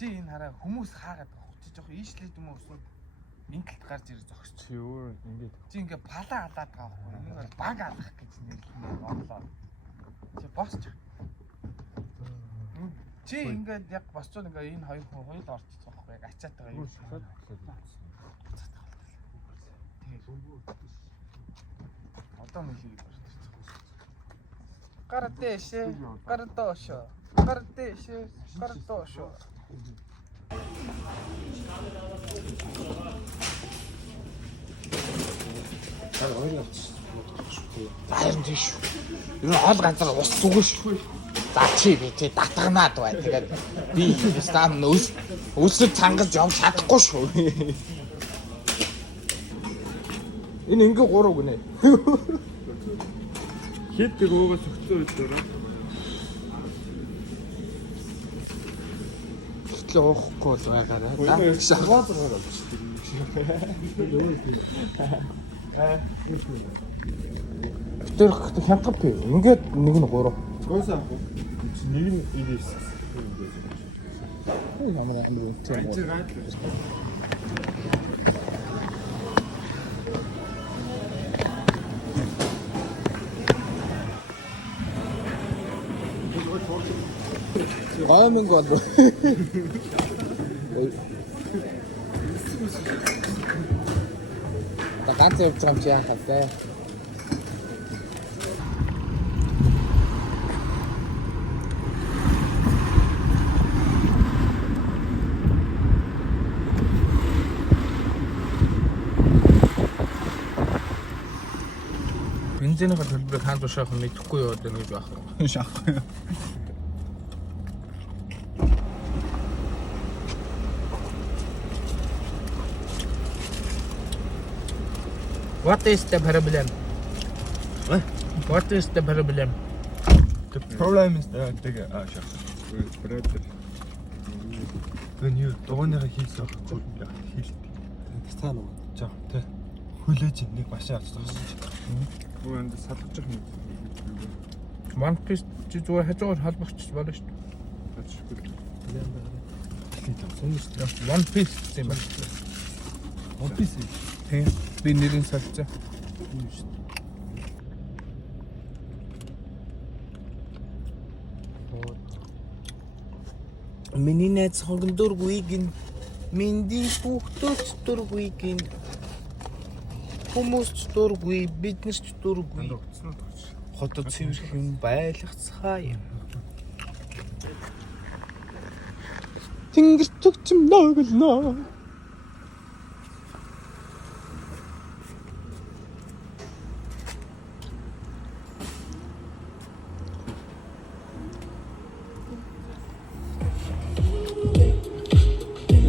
Чи энэ хараа хүмүүс хаагаад байгаа. Чи жоох ийшлээд юм уу эсвэл ингэлт гарч ирээ зогсч. Чи өөр ингэж Чи ингээ палаа алаад байгаа байхгүй. Энийг бол баг алах гэж нэрлэнэ боллоо. Чи босч. Чи ингээд яг босчод ингээ энэ хоёр хүн хоёул орчих байхгүй. Яг ачаад байгаа юм. Одоо мэлийг барьчих. Каратэшэ, каратошо. Каратэшэ, каратошо. Харин тийш. Юу хол газар ус зүгэн шүү. За чи би тий татганаад бай. Тэгээд би стам өсөд цангаж явж чадахгүй шүү. Энэ ингээ 3 гинэ. Хитдэг уугаас өгцөө өдрөө. Хөтлөө уухгүй л байгаарай. Шахаад байгаа юм шиг. Тэр хямдхан пи. Ингээд нэг нь 3. Гойсаа ах уу? Нэг нь идэж. Ямар амир үнэтэй. Гаймын гол. Та ганц явж байгаа юм чи яахаа те. Бензинийн төлбөрийг хаана тушаах нь мэдэхгүй яваад байна гэж байна. Шахахгүй. What is the problem? What is the problem? The problem is that brother. When you дууныхаа хийсэн хийл. Цаана уу? Жаа тий. Хүлээж нэг машин авч тагсан. Бүү энд салгаж байгаа юм. One Piece чи зүгээр хажуугаар холбогч болно шүү дээ. Тачгүй. One Piece гэсэн юм байна. One Piece. Тий. Би нэрийн салцаа. Миний найз хонгон дургүй гин. Миний бүхтөч дургүй гин. Хүмүүс дургүй, биднэрч дургүй. Хотод цэвэрхэн байлгацгаая. Тэнгэр төгчм ноглоо.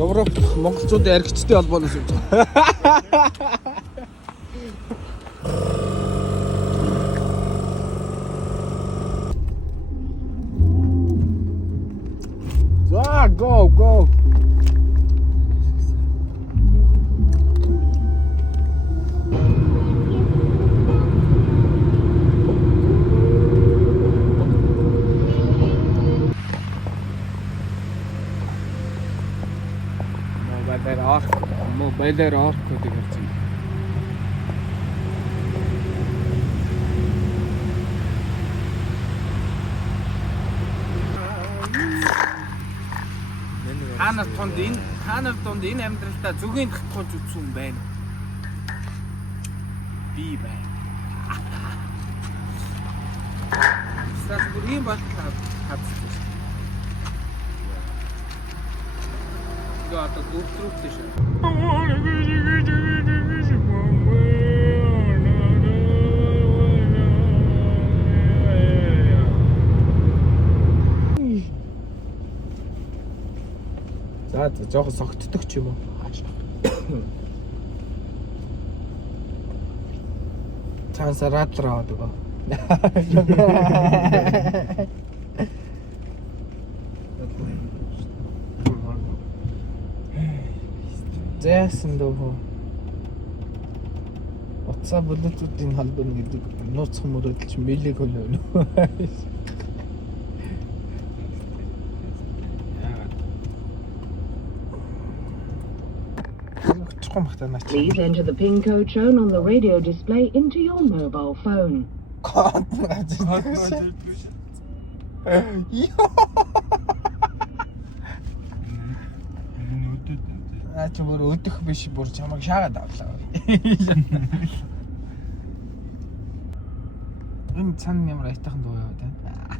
Европ монголчуудын аргичдын холбооноос юм. За go. Mobile arc гэдэг юм чинь. Ханар тунд энэ амьдралдаа зүгийн татхуулж үзсэн юм байна. Би байна. Стас бүрийн батлаа хадсан. Одоо гүртрүүх тийш. За жоохон согтдог ч юм уу. Сансаратраа дгаа. Зээсэн дөө. WhatsApp Bluetooth-ийн холбооны гэдэг нууцхан мөрөдөл чинь мэлэг хөлөө. Please enter the PIN code shown on the radio display into your mobile phone. Чи бүр өдөх биш бүр чамайг шаагаад авлаа. Энэ цан ямар айтайхан дуу яваад байна.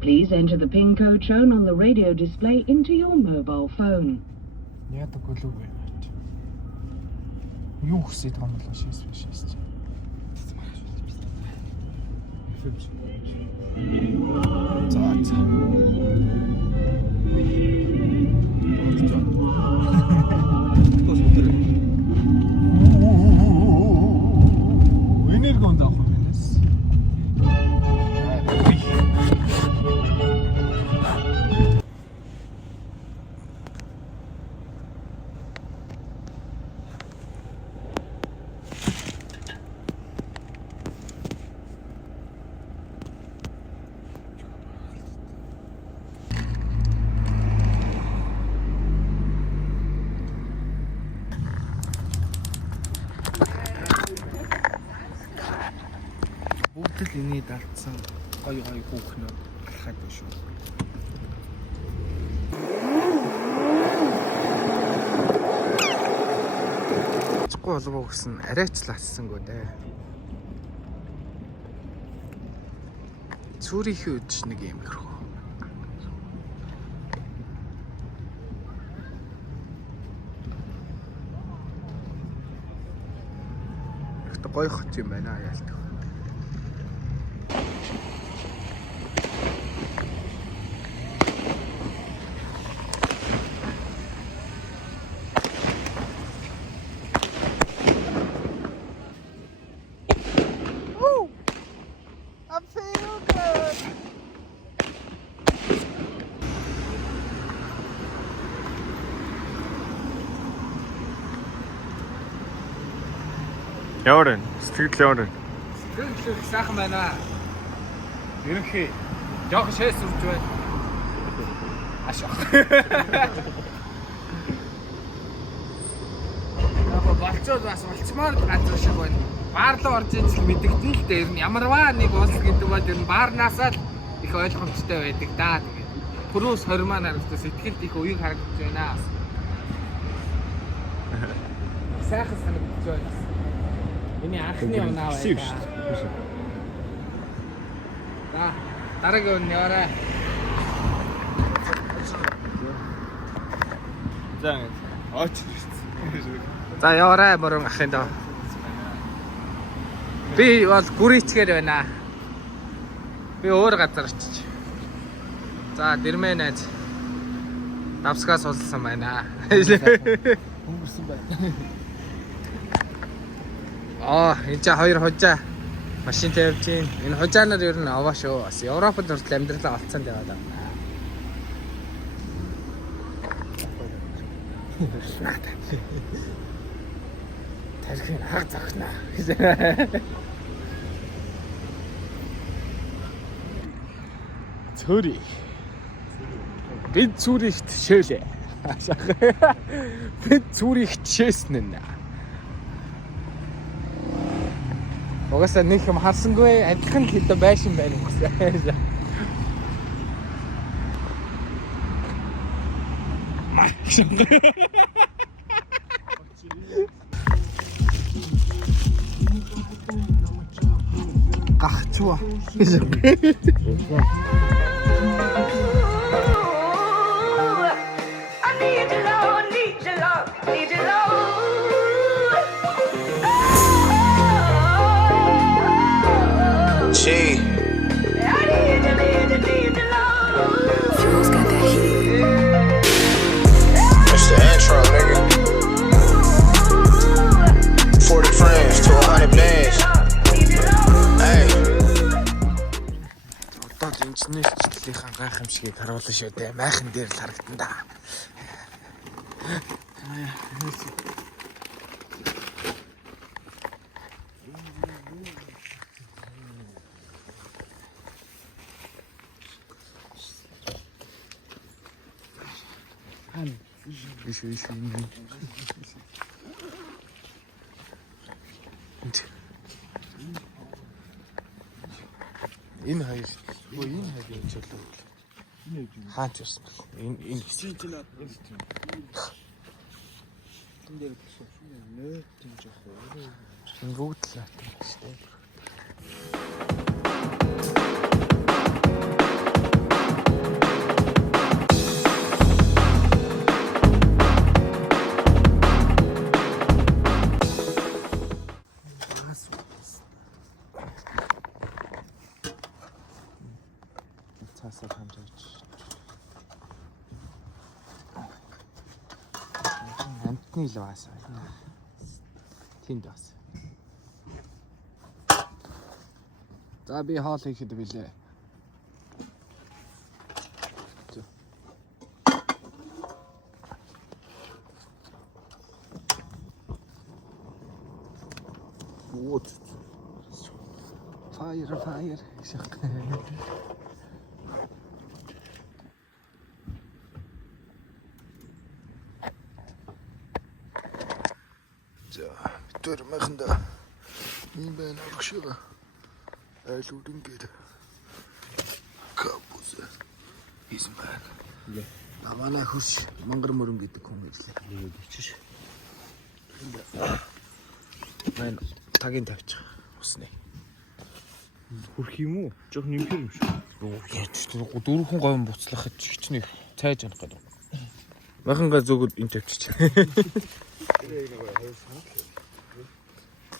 Please enter the PIN code shown on the radio display into your mobile phone. Яадаг болов вэ? Юу хүсэж байгаа юм бол шээс биш шээс. За. Энерги ондаах юм байна. Бүгд л энийг дaldсан гоё хүүхнүүд алхаад байна шүү. Чгүй болов гэсэн арайч лассангүй дээ. Цүрийнхээ үдш нэг юм хэрэг. Ихтэй гоё хот юм байна яалтаа. Яваарэ. Сэтгэл яваарэ. Сэтгэл сайхан байна. Ерөнхий жоох шээс үрж байна. Ашиг. Яг болцоод бас болцмоор газар шиг байна. Баар руу орж иж мэдэгдэн л дээ. Ер нь ямарваа нэг уус гэдэг бол ер нь баарнасаа л их ойлгомжтой байдаг даа. Тэгээд пүрүүс 20 маань харагдсан сэтгэлд их үеиг харагдаж байна. Сайхан санагдаж байна. Миний анхны унаа байна. За, дараагийн үн яваарай. За, ооч. За, яваарай мөрөн ахын доо. Би бол гүрийчгээр байна. Би өөр газар очиж. За, дэрмээ найз. Давсгаас уулсан байна. Өнгөрсөн байна. Энэ ч хоёр хужаа машин тавьж гин. Энэ хужаанаар ер нь аваа шүү. Бас Европод хүртэл амьдралаа олцсон яваад байна. Тархин хаг захна. Цөри. Бид Цүрихт шээлээ. Бид Цүрихт шээснэ. Угаасаа нэг юм харсангүй адилхан хэлээ байшин байна гэсэн. Гахчуу. Fuel's got that heat. That's the intro, nigga. ажлынхаа гайхамшигыг харуулсан шүү дээ. Майхан дээр л харагдан да. Иш. Энэ хоёр энэ хоёр юм чөлөө. Хаач ясан бэ? Энэ хэсэг чинь энэ дээр төсөв шүү. Нөө тийм жоох өөрөө. Энэ бүгд л наатах шүү дээ. Цаасаа хамжаач. Амтны л баасаа. Тэнд бас. За би хоол хийхэд билээ. What? Fire. За, битэр мэхэнда ийм байна агшиг. Айлуудын гээд капуз хийсэн байна. Намана хурш мангар мөрөн гэдэг хүн ирлээ. Тэгээд ичиш. Мэн тагийн тавьчих усны. Хүрх юм уу? Жог нэмэх юм шүү. Яаж дөрвөн говийн буцлахад чигчний цайж анах гэдэг. Маханга зүгэл энэ тавьчих.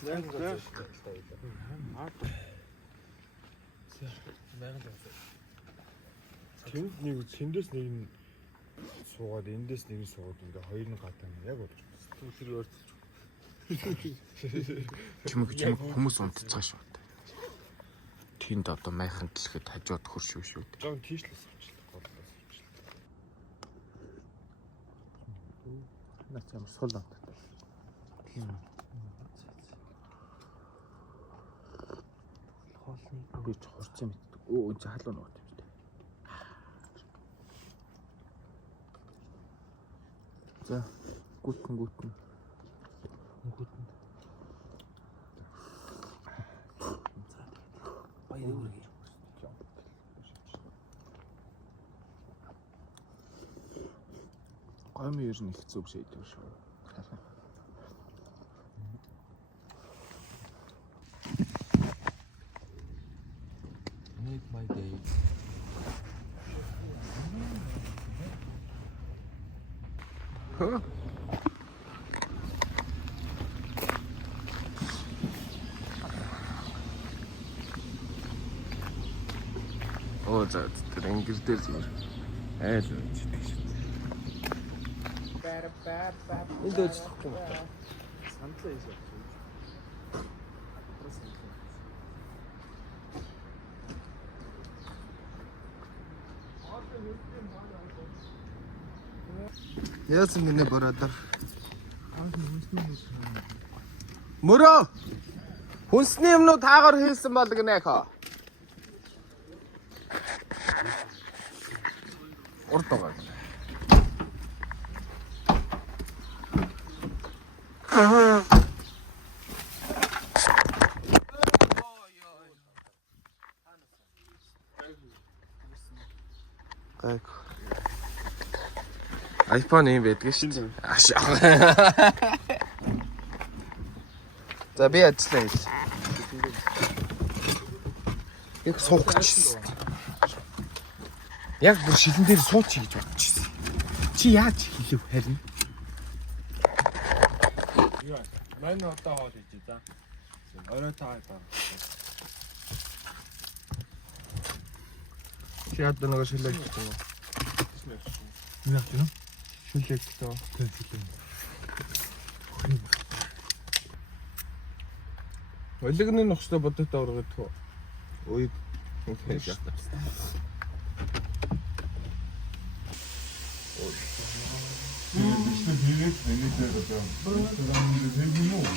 Тэнд нэг сэндээс нэг нь суугаад эндээс нэг нь суугаад ингээ хоёр нь гадаа яг болж байна. Тэр өөртөлж. Чимэг хүмүүс унтцгаа шүү. Тэнд одоо майхан дэлгэхэд хажууд хөршөө шүү. Жон тийшлээс авчлаа. Наач ямар сул амт. Тийм. Хоолны гэж хурцсан мэддэг. Өө залуу нот юм дээ. За, гүтэн. Баяр үргэлж. Гомь ер нь их зүг шийдвэр шүү. Made my day. Huh? Оо за тэр ингэр дээр зүгээр айл үчдэг шүү. Энд дэжлэхгүй юм байна. Сандлаа ийш явчих. Яасан гинэ бороодор. Мөрөө. Хүнсний юмнууд таагаар хийсэн бол гинэ хаа. Урд байгаа. Гайг. iPhone юм байдаг шүү дээ. За би ажиллая. Яг суух гэж. Яг бүр шилэн дээр сууч гэж бодчихсон. Чи яаж хэлэв харин? Юу аа? Мань одоо хоол хийж за. Орой таа. Чи одоо нэг шилэг гэж юм уу? Юу яах вэ? Шилэг тоо. Олигны нөхцөл бодолтой ургад тоо. Ой. Окей. Өөртөө хийгээд танилцаад одоо програмд хийх юм уу?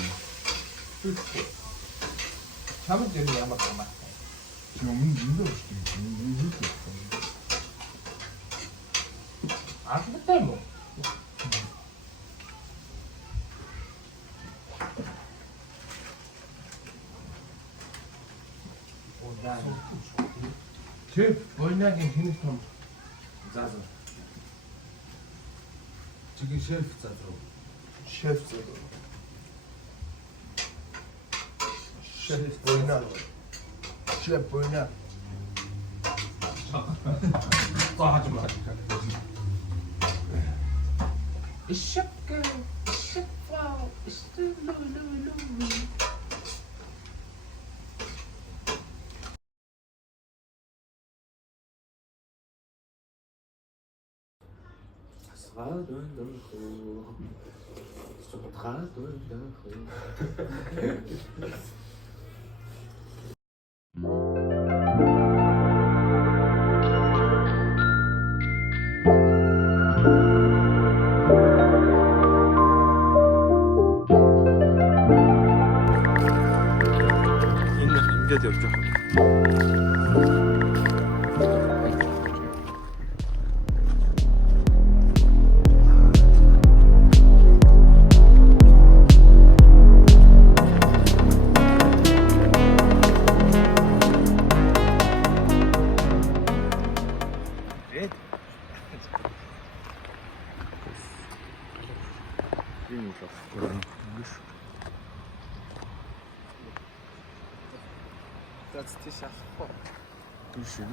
Чамд ер нь ямар юм аа? Чи өмнө юу хийх юм? Анхтай юм уу? Чи бойнагийн хинэг том заазар. Чигийн шеф заазар. Шеф зөө. Шеф бойна. Шеф бойна. Зааж маа. Ишэпка, ишэпва, иштэлүлүлү. Ингээд явж байгаа. Тийм л байна. Das ist ja voll. Bisschen.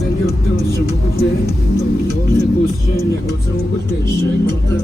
Wenn jag dödsar på dig, då låter jag gå syn, jag går som på dig, så jag gråter.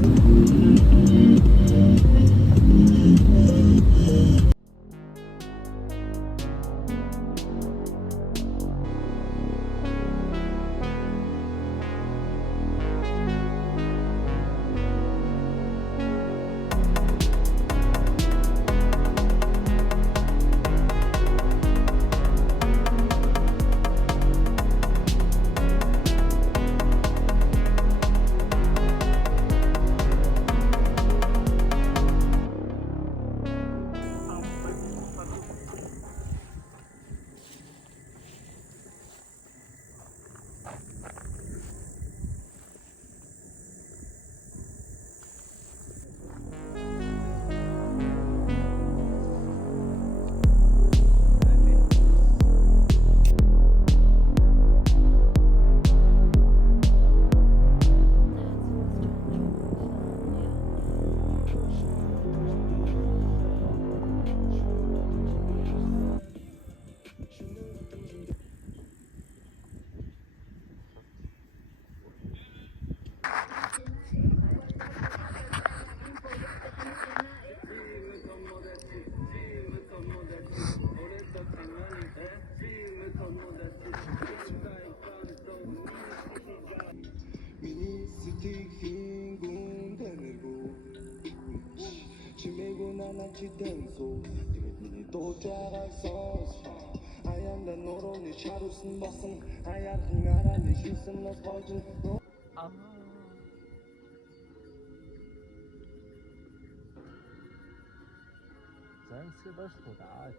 Зансыг башлах даа.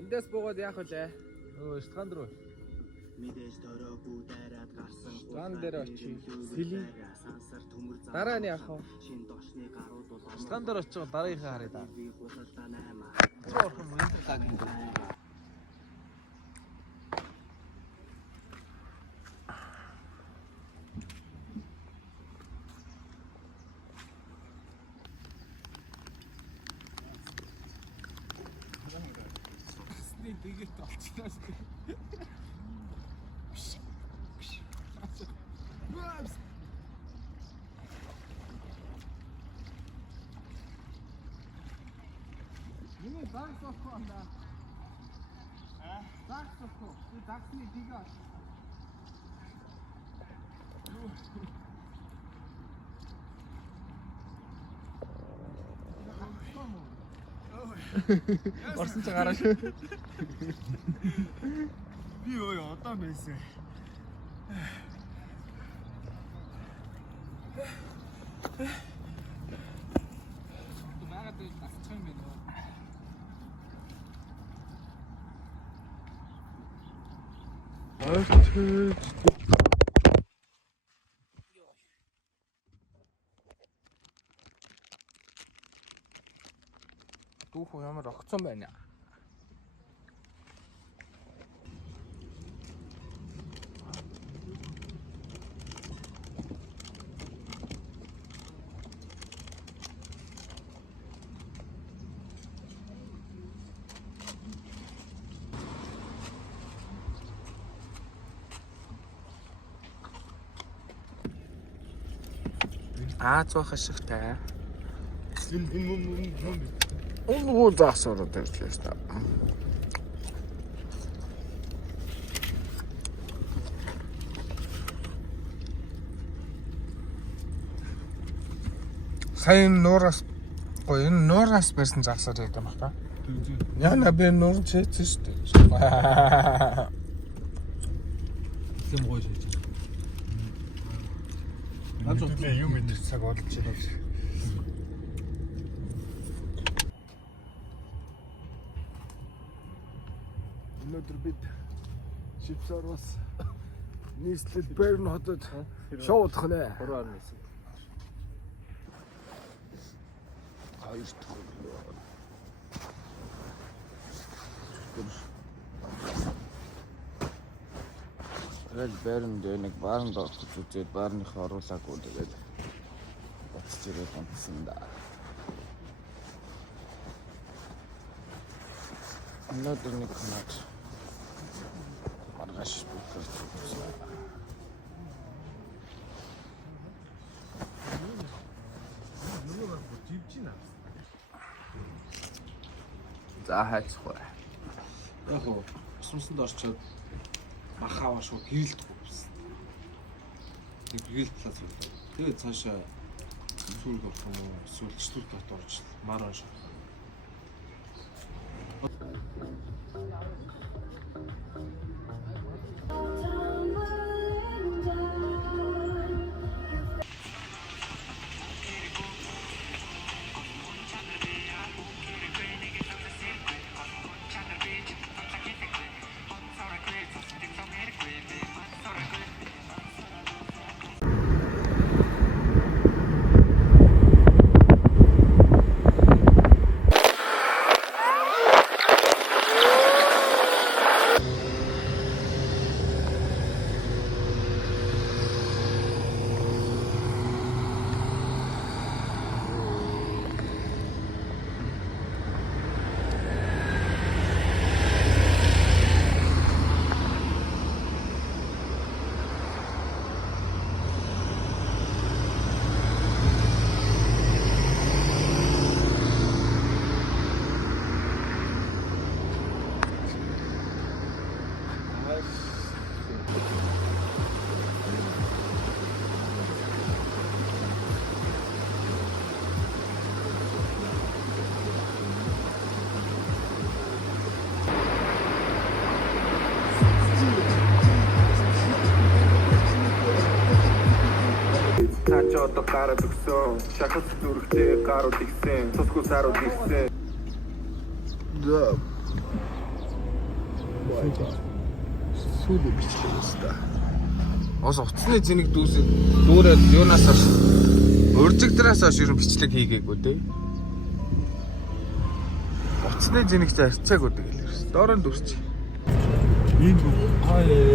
Эндээс буугаад яах вэ? Стан дээр. Мэдээж төрөөгүй дайраад гарсан Стан дээр очив. Сэлий. Дараа нь яах вэ? шин дошны гарууд бол Стан дээр очиж дараагийнхаа харъя да. би хулалдаа 8. Цоорхон интертаг юм. Тэгээд олчихноос. Миний загс авах анда. Загс авах. Die загсны дигаа. Орсон ч гараа шүү. Би ой одоо байсан. Багад тасчих юм байна. Дүүх ямар огцон байна. Цоох ашигтай. Өнгөө заасаад тавьчихсан та. Сайн нуураас гоё нуураас барьсан заасаад байдаг юм байна. Яна би нуур чийсэн шүү дээ. Юм гоё шийдэж. Наадлаа юм энэ цаг болж байна. Өнөөдөр бид Швейцароос нийслэл Берн хотод шоу удах нэ. 3.9. Хоёр дахь. Тэгээд Берн дээр нэг баарнд орох үзээд баарныхаа оруулаагүй тэгээд буцаж ирээд онцсон да. Өнөөдөр нэг ханаач маргааш бүхэл зүгсэн. Нөгөө живжина. За хайцгүй. Яг уу сумсанд орчоод махаа шууд гэрэлдэхгүй байсан. Тэг гэрэлтлээ зүйл. Тэгээд цаашаа сүүл гэх юм уу эсвэл чөлөөт дот орж маар онш. одоо гараад өгсөн. Шахалт зүрхтэй гарууд игсэн. Тусгүй сарууд игсэн. Сүүл бичлээ өстой. Ос уцсны зэнийг дүүсээ дүүрээд юунаас хойш уржигдраас хойш ер нь бичлэг хийгээгүй дээ. Уцсны зэнийг ч арчаагүй дээ гэлээ. Доороо дүрч. Энэ гой